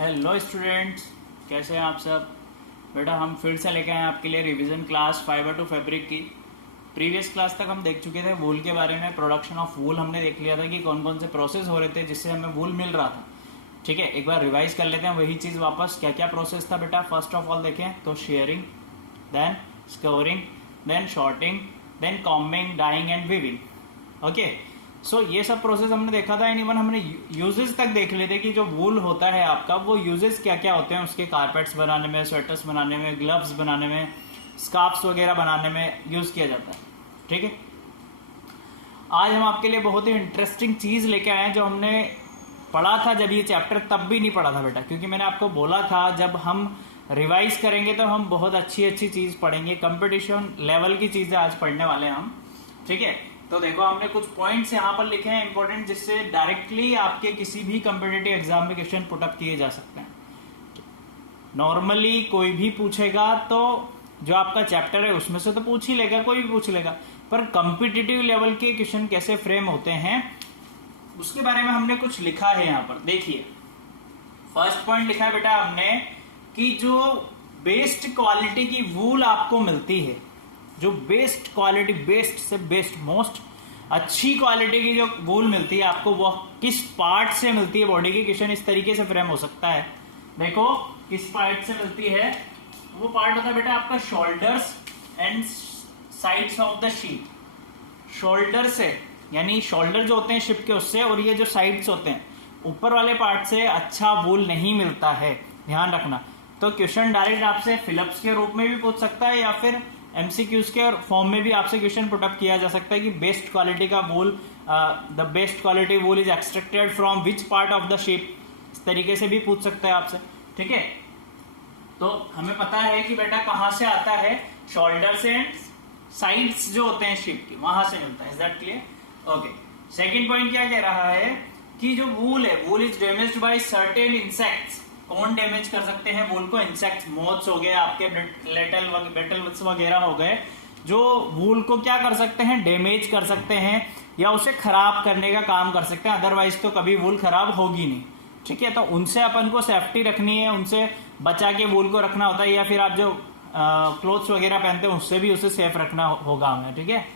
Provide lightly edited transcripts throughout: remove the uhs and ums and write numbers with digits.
Hello students, कैसे हैं आप सब। बेटा हम फिर से लेके आए आपके लिए revision class fibre to fabric की। प्रीवियस क्लास तक हम देख चुके थे वूल के बारे में। प्रोडक्शन ऑफ वूल हमने देख लिया था कि कौन कौन से प्रोसेस हो रहे थे जिससे हमें वूल मिल रहा था। ठीक है, एक बार रिवाइज कर लेते हैं वही चीज़ वापस। क्या क्या प्रोसेस था बेटा। फर्स्ट ऑफ ऑल देखें तो sharing, then scoring, then sorting, then combing, dyeing and weaving. Okay, so ये सब प्रोसेस हमने देखा था। एंड इवन हमने यूजेस तक देख लेते कि जो वूल होता है आपका, वो यूजेस क्या क्या होते हैं उसके। कारपेट्स बनाने में, स्वेटर्स बनाने में, ग्लव्स बनाने में, स्कार्फ्स वगैरह बनाने में यूज किया जाता है। ठीक है, आज हम आपके लिए बहुत ही इंटरेस्टिंग चीज लेके आए हैं जो हमने पढ़ा था जब ये चैप्टर, तब भी नहीं पढ़ा था बेटा, क्योंकि मैंने आपको बोला था जब हम रिवाइज करेंगे तो हम बहुत अच्छी अच्छी चीज पढ़ेंगे। कंपटीशन लेवल की चीजें आज पढ़ने वाले हैं हम। ठीक है, तो देखो हमने कुछ पॉइंट्स यहाँ पर लिखे हैं इंपॉर्टेंट, जिससे डायरेक्टली आपके किसी भी कम्पिटिटिव एग्जाम में क्वेश्चन पुटअप किए जा सकते हैं। नॉर्मली कोई भी पूछेगा तो जो आपका चैप्टर है उसमें से तो पूछ ही लेगा, कोई भी पूछ लेगा, पर कम्पिटिटिव लेवल के क्वेश्चन कैसे फ्रेम होते हैं उसके बारे में हमने कुछ लिखा है यहाँ पर। देखिए फर्स्ट पॉइंट लिखा है बेटा हमने कि जो बेस्ट क्वालिटी की वूल आपको मिलती है, जो बेस्ट क्वालिटी, बेस्ट से बेस्ट, मोस्ट अच्छी क्वालिटी की जो वूल मिलती है आपको, वो किस पार्ट से मिलती है बॉडी के। क्वेश्चन इस तरीके से फ्रेम हो सकता है। देखो किस पार्ट से मिलती है, वो पार्ट होता है बेटा आपका shoulders and sides of the sheep. Shoulder से यानी शोल्डर जो होते हैं शिप के उससे, और ये जो साइड्स होते हैं ऊपर वाले पार्ट से अच्छा वूल नहीं मिलता है, ध्यान रखना। तो क्वेश्चन डायरेक्ट आपसे फिलअप्स के रूप में भी पूछ सकता है या फिर एमसीक्यूज के फॉर्म में भी आपसे क्वेश्चन पुटअप किया जा सकता है कि बेस्ट क्वालिटी का wool, the best quality wool is extracted from which part of the sheep. इस तरीके से भी पूछ सकता है आपसे। ठीक है, तो हमें पता है कि बेटा कहां से आता है, शोल्डर से एंड साइड्स जो होते हैं शिप की, वहां से मिलता है। Is that clear? Okay, second point क्या कह रहा है कि जो वूल है, वूल is damaged by certain insects. कौन डैमेज कर सकते हैं वूल को? इंसेक्ट्स, मोथ्स हो गए, आपके बेटल्स वगैरह हो गए, जो वूल को क्या कर सकते हैं, डैमेज कर सकते हैं या उसे खराब करने का काम कर सकते हैं। अदरवाइज तो कभी वूल खराब होगी नहीं। ठीक है, तो उनसे अपन को सेफ्टी रखनी है, उनसे बचा के वूल को रखना होता है, या फिर आप जो क्लोथ्स वगैरह पहनते हैं उससे भी उसे सेफ रखना होगा हमें। ठीक है,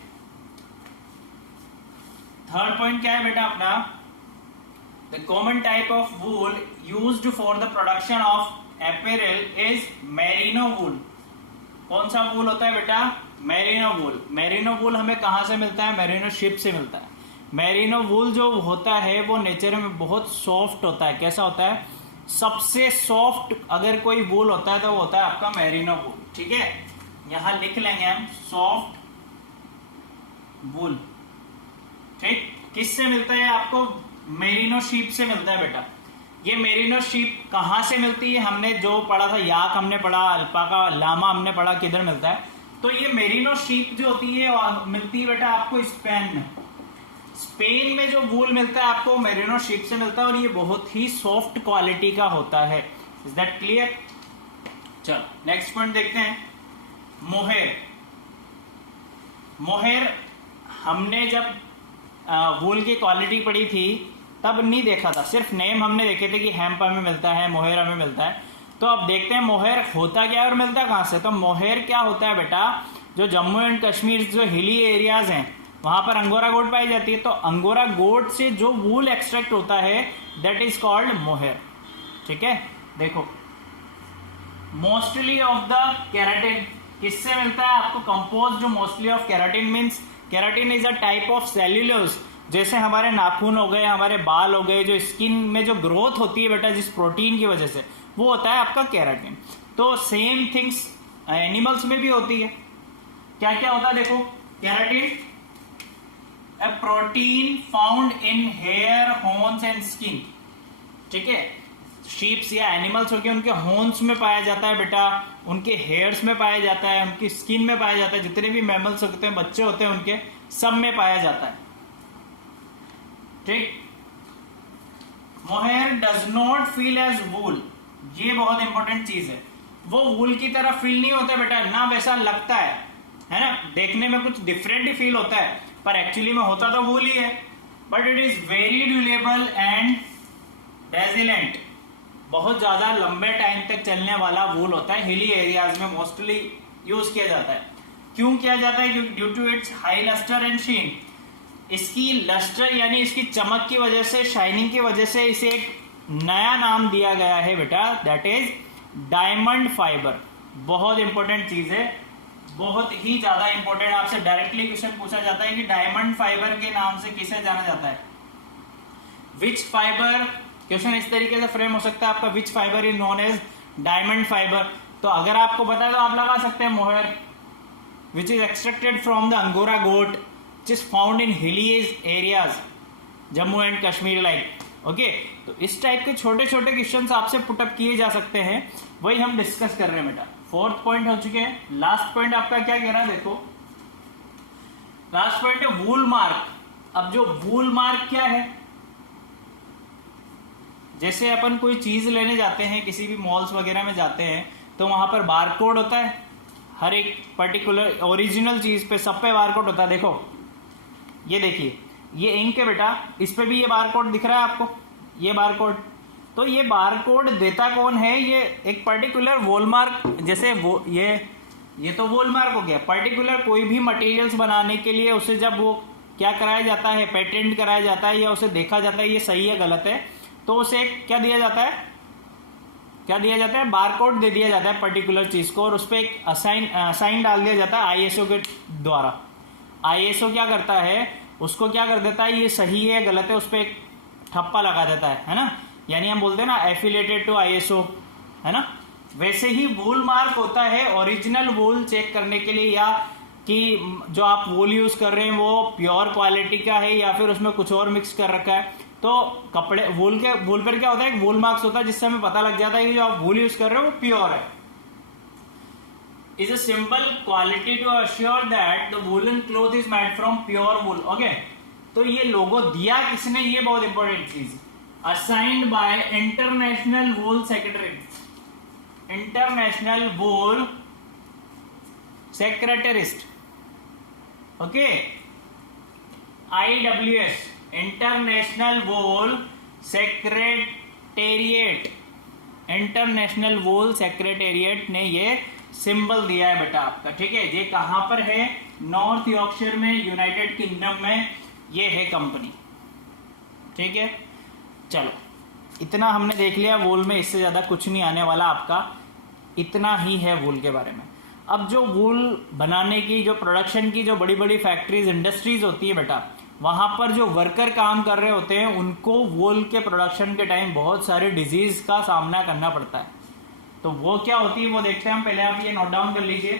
थर्ड पॉइंट क्या है बेटा अपना, the common type of wool used for the production of apparel is merino wool। कौन सा वूल होता है बेटा? Merino wool. मेरिनो वूल हमें कहां से मिलता है? मेरिनो शिप से मिलता है। मेरिनो वूल जो होता है वो नेचर में बहुत सॉफ्ट होता है। कैसा होता है? सबसे सॉफ्ट अगर कोई वूल होता है तो वो होता है आपका मेरिनो वूल। ठीक है, यहां लिख लेंगे हम सॉफ्ट वूल। ठीक, किससे मिलता है आपको? मेरिनो शीप से मिलता है बेटा। ये मेरिनो शीप कहां से मिलती है? हमने जो पढ़ा था, याक हमने पढ़ा, अल्पाका, लामा हमने पढ़ा, किधर मिलता है? तो ये मेरिनो शीप जो होती है मिलती है बेटा आपको स्पेन में। स्पेन में जो वूल मिलता है आपको मेरिनो शीप से मिलता है, और ये बहुत ही सॉफ्ट क्वालिटी का होता है। Is that clear? चलो नेक्स्ट पॉइंट देखते हैं, मोहेर। मोहेर हमने जब वूल की क्वालिटी पढ़ी थी तब नहीं देखा था, सिर्फ नेम हमने देखे थे कि हेम्प हमें मिलता है, मोहेर हमें मिलता है। तो अब देखते हैं मोहेर होता क्या है और मिलता कहां से। तो मोहेर क्या होता है बेटा, जो जम्मू एंड कश्मीर जो हिली एरियाज हैं वहां पर अंगोरा गोट पाई जाती है, तो अंगोरा गोट से जो वूल एक्सट्रैक्ट होता है दैट इज कॉल्ड मोहेर। ठीक है, देखो मोस्टली ऑफ द केराटिन किससे मिलता है आपको? कंपोज जो mostly of keratin means keratin is a type of cellulose. जैसे हमारे नाखून हो गए, हमारे बाल हो गए, जो स्किन में जो ग्रोथ होती है बेटा जिस प्रोटीन की वजह से, वो होता है आपका केराटिन। तो सेम थिंग्स एनिमल्स में भी होती है। क्या क्या होता है देखो, keratin a protein found in hair, horns and skin. ठीक है, शीप्स या एनिमल्स हो गए, उनके हॉर्न्स में पाया जाता है बेटा, उनके हेयर्स में पाया जाता है, उनकी स्किन में पाया जाता है। जितने भी मैमल्स होते हैं, बच्चे होते हैं उनके, सब में पाया जाता है। ठीक, mohair does not feel as wool. ये बहुत इंपॉर्टेंट चीज है, वो वूल की तरह फील नहीं होता बेटा, ना वैसा लगता है ना, देखने में कुछ डिफरेंट ही फील होता है, पर एक्चुअली में होता तो वूल ही है। But it is very durable and resilient. बहुत ज्यादा लंबे टाइम तक चलने वाला वूल होता है, हिली एरियाज में मोस्टली यूज किया जाता है। क्यों किया जाता है? Due to its high lustre and sheen. इसकी लस्टर यानी इसकी चमक की वजह से, शाइनिंग की वजह से इसे एक नया नाम दिया गया है बेटा, दैट इज डायमंड फाइबर। बहुत इंपॉर्टेंट चीज है, बहुत ही ज्यादा इंपॉर्टेंट। आपसे डायरेक्टली क्वेश्चन पूछा जाता है कि डायमंड फाइबर के नाम से किसे जाना जाता है? विच फाइबर, क्वेश्चन इस तरीके से फ्रेम हो सकता है आपका, which fibre is known as diamond fibre. तो अगर आपको पता है तो आप लगा सकते हैं mohair, which is extracted from the angora goat, which is found in hilly areas Jammu and Kashmir like. Okay, तो इस टाइप के छोटे छोटे क्वेश्चंस आपसे पुटअप किए जा सकते हैं, वही हम डिस्कस कर रहे हैं बेटा। फोर्थ पॉइंट हो चुके हैं। लास्ट पॉइंट आपका क्या कह रहा है? देखो लास्ट पॉइंट है वूल मार्क। अब जो वूल मार्क क्या है, जैसे अपन कोई चीज लेने जाते हैं, किसी भी मॉल्स वगैरह में जाते हैं, तो वहां पर बारकोड होता है, हर एक पर्टिकुलर ओरिजिनल चीज पे सब पे बारकोड होता है। देखो ये देखिए, ये इंक है बेटा, इस पे भी ये बारकोड दिख रहा है आपको, ये बारकोड। तो ये बारकोड देता कौन है? ये एक पर्टिकुलर वॉलमार्क, जैसे वो ये तो वॉलमार्क हो गया। पर्टिकुलर कोई भी मटेरियल्स बनाने के लिए उसे जब वो क्या कराया जाता है, पेटेंट कराया जाता है, या उसे देखा जाता है ये सही है गलत है, तो उसे क्या दिया जाता है? क्या दिया जाता है? बारकोड दे दिया जाता है पर्टिकुलर चीज को, और उस पर एक असाइन डाल दिया जाता है आईएसओ के द्वारा। आईएसओ क्या करता है? उसको क्या कर देता है, ये सही है गलत है, उस पर एक ठप्पा लगा देता है ना। यानी हम बोलते हैं ना एफिलेटेड टू आईएसओ, है ना। वैसे ही वूल मार्क होता है ओरिजिनल वूल चेक करने के लिए, या कि जो आप वूल यूज कर रहे हैं वो प्योर क्वालिटी का है या फिर उसमें कुछ और मिक्स कर रखा है। तो कपड़े वूल पर क्या होता है? एक वूल मार्क्स होता है, जिससे हमें पता लग जाता है कि जो आप वूल यूज कर रहे हो वो प्योर है। is a symbol quality to assure that the woolen cloth is made from pure wool. Okay, तो ये लोगो दिया किसने? ये बहुत इंपॉर्टेंट चीज, assigned by international wool secretary, international wool secretaries. Okay, IWS, international wool secretariat, international wool secretariat ने ये symbol दिया है बेटा आपका। ठीक है, ये कहां पर है? नॉर्थ यॉर्कशायर में, यूनाइटेड किंगडम में ये है कंपनी। ठीक है, चलो इतना हमने देख लिया वूल में, इससे ज्यादा कुछ नहीं आने वाला आपका, इतना ही है वूल के बारे में। अब जो वूल बनाने की, जो प्रोडक्शन की जो बड़ी बड़ी फैक्ट्रीज, इंडस्ट्रीज होती है बेटा, वहां पर जो वर्कर काम कर रहे होते हैं उनको वूल के प्रोडक्शन के टाइम बहुत सारे डिजीज का सामना करना पड़ता है। तो वो क्या होती है वो देखते हैं हम। पहले आप ये नोट डाउन कर लीजिए।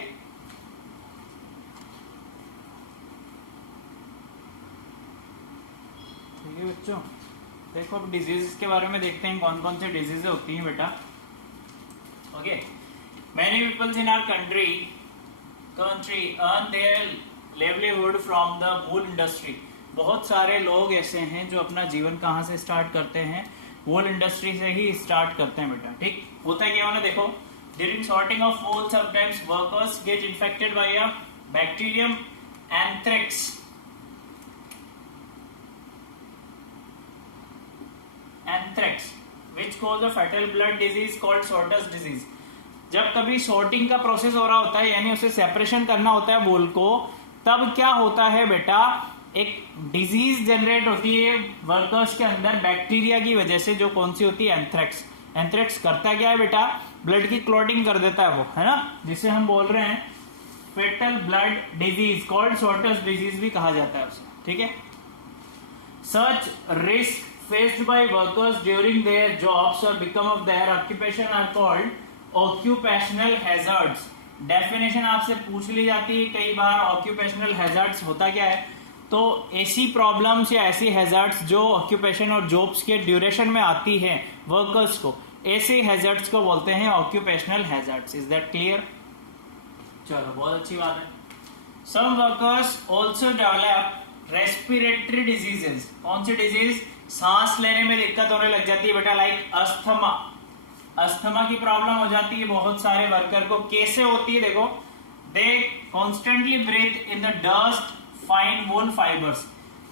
ठीक है बच्चों, देखो अब डिजीज के बारे में देखते हैं, कौन कौन से डिजीज होती हैं बेटा। Okay, many peoples in our country earn their livelihood from the wool industry. बहुत सारे लोग ऐसे हैं जो अपना जीवन कहाँ से स्टार्ट करते हैं? वूल इंडस्ट्री से ही स्टार्ट करते हैं बेटा। ठीक, होता है क्या होना, देखो, during sorting of wool sometimes workers get infected by a bacterium anthrax. Anthrax which cause a fatal blood disease called sorters disease. जब कभी सॉर्टिंग का प्रोसेस हो रहा होता है, यानी उसे सेपरेशन करना होता है वूल को, तब क्या होता है बेटा, एक डिजीज जनरेट होती है वर्कर्स के अंदर बैक्टीरिया की वजह से, जो कौन सी होती है? एंथ्रेक्स। एंथ्रेक्स करता क्या है बेटा? ब्लड की क्लॉटिंग कर देता है वो, है ना, जिसे हम बोल रहे हैं fatal blood disease, called sorters disease भी कहा जाता है उसे। ठीक है, such risk faced by workers during their jobs और become of their occupation are called occupational hazards. Definition आपसे पूछ ली जाती है कई बार, ऑक्यूपेशनल हैजर्ड्स होता क्या है? तो ऐसी प्रॉब्लम्स या ऐसी हैजर्ड्स जो ऑक्यूपेशन और जॉब्स के ड्यूरेशन में आती है वर्कर्स को, ऐसे हैजर्ड्स को बोलते हैं occupational hazards. Is that clear? चलो बहुत अच्छी बात है। Some workers also develop respiratory diseases. कौन सी डिजीज? सांस लेने में दिक्कत होने लग जाती है बेटा, लाइक अस्थमा। अस्थमा की प्रॉब्लम हो जाती है बहुत सारे वर्कर को। कैसे होती है? देखो, they constantly breathe in the dust fine wool fibres.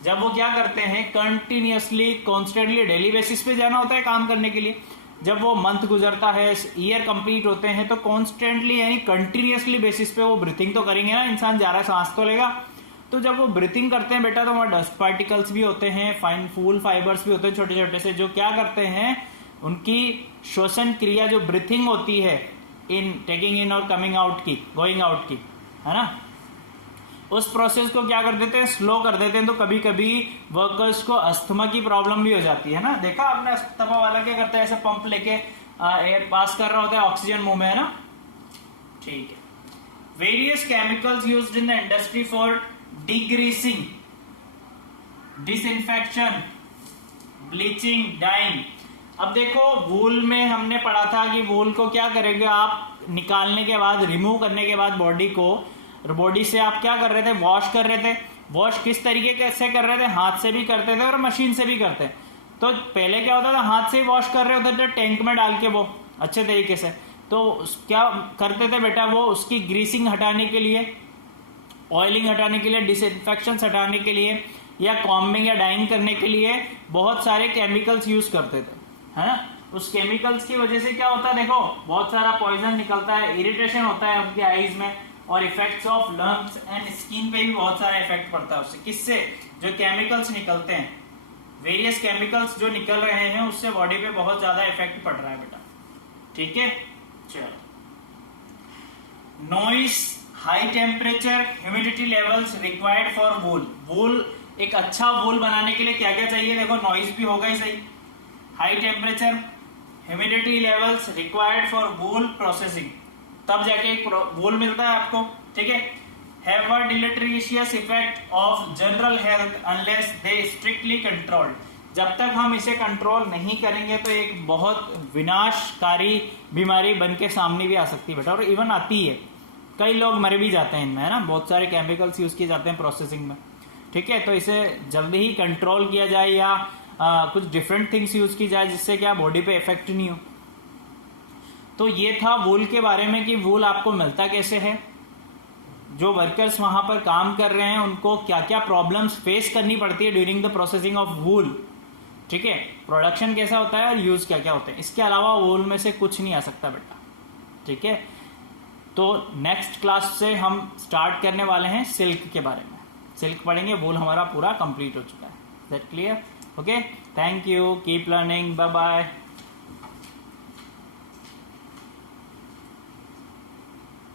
जब वो क्या करते हैं, कंटिन्यूअसली कॉन्स्टेंटली डेली बेसिस पे जाना होता है काम करने के लिए, जब वो मंथ गुजरता है, ईयर कंप्लीट होते हैं, तो कॉन्स्टेंटली यानी कंटिन्यूसली बेसिस पे वो ब्रीथिंग तो करेंगे ना, इंसान जा रहा है सांस तो लेगा। तो जब वो ब्रीथिंग करते हैं बेटा, तो वहाँ डस्ट पार्टिकल्स भी होते हैं, फाइन फूल फाइबर्स भी होते हैं छोटे छोटे से, जो क्या करते हैं, उनकी श्वसन क्रिया जो ब्रीथिंग होती है, इन टेकिंग इन और कमिंग आउट की, गोइंग आउट की, है ना, उस प्रोसेस को क्या कर देते हैं, स्लो कर देते हैं। तो कभी कभी वर्कर्स को अस्थमा की प्रॉब्लम भी हो जाती है ना, देखा आपने अस्थमा वाला क्या करता है, ऐसे पंप लेके एयर पास कर रहा होता है, ऑक्सीजन मुंह में, है ना, ठीक है। Various chemicals used in the industry for degreasing, disinfection, bleaching, dyeing. अब देखो वूल में हमने पढ़ा था कि वूल को क्या करेंगे आप, निकालने के बाद, रिमूव करने के बाद बॉडी को, बॉडी से आप क्या कर रहे थे, वॉश कर रहे थे। वॉश किस तरीके से कर रहे थे, हाथ से भी करते थे और मशीन से भी करते। तो पहले क्या होता था, हाथ से ही वॉश कर रहे होते थे टैंक में डाल के वो अच्छे तरीके से। तो क्या करते थे बेटा, वो उसकी ग्रीसिंग हटाने के लिए, ऑयलिंग हटाने के लिए, डिसइंफेक्शन हटाने के लिए, या कॉम्बिंग या डाइंग करने के लिए बहुत सारे केमिकल्स यूज करते थे, है ना। उस केमिकल्स की वजह से क्या होता है, देखो बहुत सारा पॉइजन निकलता है, इरिटेशन होता है उनकी आईज में, और effects of lungs and skin पे भी बहुत सारा इफेक्ट पड़ता है उससे। किससे, जो केमिकल्स निकलते हैं, वेरियस केमिकल्स जो निकल रहे हैं, उससे बॉडी पे बहुत ज्यादा इफेक्ट पड़ रहा है बेटा, ठीक है। चलो, noise, high temperature, humidity levels required for wool. Wool, एक अच्छा वूल बनाने के लिए क्या क्या चाहिए, देखो नॉइस भी होगा ही सही, high temperature, humidity levels required for wool processing, तब जाके एक वूल मिलता है आपको, ठीक है। Have a deleterious effect of general health unless they strictly controlled. जब तक हम इसे कंट्रोल नहीं करेंगे तो एक बहुत विनाशकारी बीमारी बन के सामने भी आ सकती है बेटा, और इवन आती है, कई लोग मर भी जाते हैं इनमें, है ना, बहुत सारे केमिकल्स यूज किए जाते हैं प्रोसेसिंग में, ठीक है। तो इसे जल्दी ही कंट्रोल किया जाए, या कुछ डिफरेंट थिंग्स यूज की जाए जिससे क्या बॉडी पे इफेक्ट नहीं हो। तो ये था वूल के बारे में कि वूल आपको मिलता कैसे है, जो वर्कर्स वहां पर काम कर रहे हैं उनको क्या क्या प्रॉब्लम्स फेस करनी पड़ती है during the processing of wool, ठीक है। प्रोडक्शन कैसा होता है और यूज क्या क्या होते हैं। इसके अलावा वूल में से कुछ नहीं आ सकता बेटा, ठीक है। तो नेक्स्ट क्लास से हम स्टार्ट करने वाले हैं सिल्क के बारे में, सिल्क पढ़ेंगे, वूल हमारा पूरा कंप्लीट हो चुका है। That clear, okay, thank you, keep learning, bye bye.